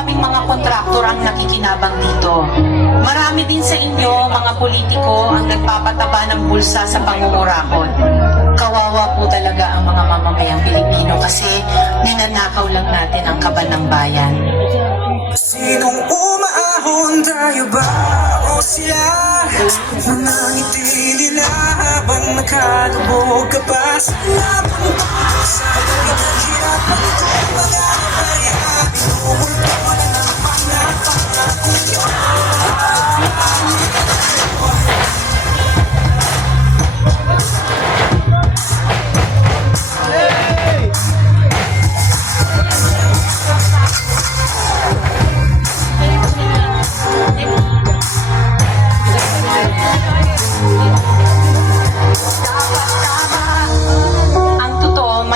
kaming mga kontraktor ang nakikinabang dito. Marami din sa inyo, mga politiko, ang nagpapataba ng bulsa sa pangungurakot. Kawawa po talaga ang mga mamamayang Pilipino kasi ninanakaw lang natin ang kaban ng bayan. Sinong umaahon, tayo ba o sila? Manangiti nila habang nakalubog ka pa sa laban pa sa pinaghirapan ito mga kapayaan. Inumulto na naman na pangako yun.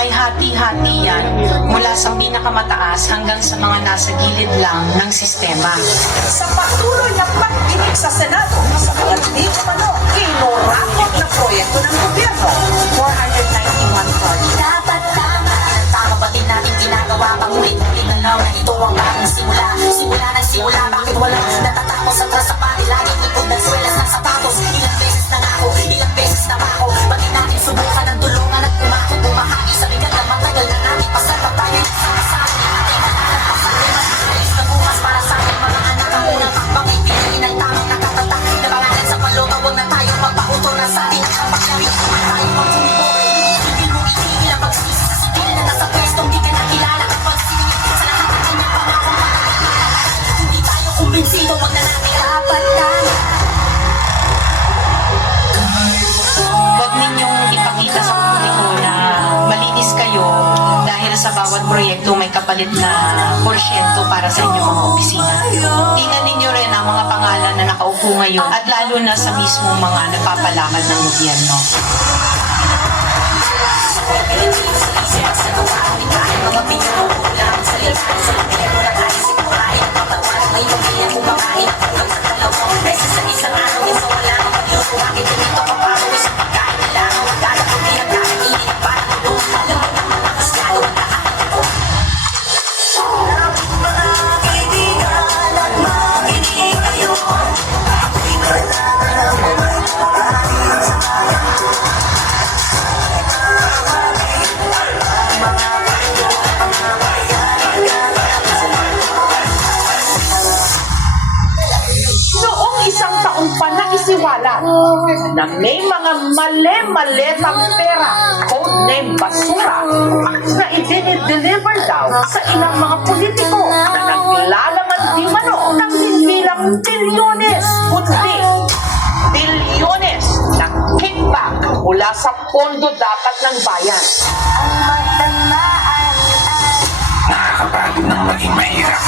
Hati-hati yan mula sa pinakamataas hanggang sa mga nasa gilid lang ng sistema. Sa patuloy na pagdinig sa Senado sa mga di umano kinurakot na proyekto ng gobyerno, 491 projects. Dapat tama, tama ba din natin ginagawa pang ulit-ulit na lang na ito ang bagong simula. Simula ng simula, bakit walang natatapos at rasa pa laging ipod ng swelas ng sapatos. Ilang beses na nga ako, ilang beses na ba ako, pati natin subukan ng tulungan at umakot bumahagi sa bigat na matagal na natin pasal pa tayo sama-sama natin malalagpasan din mas mabilis na bukas para sa ating mga anak ang unang hakbang ay pinili ng tamang nakatatak na pangalan sa palota. Huwag na tayong magpautol na sa atin ang pagyari at tayo pang tumibok. Hindi mo itigil ang pagsisi sa sibil na nasa pwestong di ka nakilala kapag sinigit sa lahat ng kanyang pangakong pagkakalala. Hindi tayo kumbinsido, wag na natin dapat tama. Huwag ninyong ipakita sa publiko na malinis kayo dahil sa bawat proyekto may kapalit na porsyento para sa inyong mga opisina. Tingnan ninyo rin ang mga pangalan na nakaupo ngayon at lalo na sa mismo mga nagpapalakad ng gobyerno. Mga pinukulang sa lisan sa gobyerno na tayo sigurahin ang pagtawaran may pamilya kung makain ang ulang sa dalawang beses sa isang araw yung sa wala ang pagluto. Bakit ganito ka pawis sa pagkain nila ang magkala kung pinagkakainin ang parang ulo. Alam mo naman ang kasyado ang lahat ng ito. Mga kaibigan at makinig kayo, ako'y kailangan ng mga pagkain sa bayan. Noong isang taon pa na isiwalat na may mga mali-maletang pera, codename basura, na i-deliver daw sa ilang mga politiko na naglalaman di mano ng hindi lang bilyones, kundi bilyones na kickback mula sa pondo dapat ng bayan. Nakakapagod ng maging mahirap.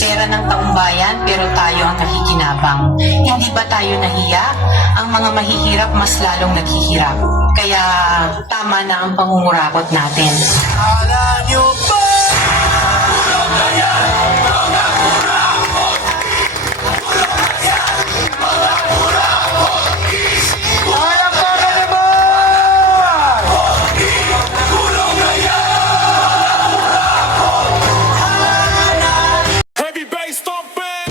Pera ng taong bayan pero tayo ang nakikinabang. Hindi ba tayo nahiya? Ang mga mahihirap mas lalong naghihirap. Kaya tama na ang pangungurakot natin. Alam nyo ba? Heavy bass stomping.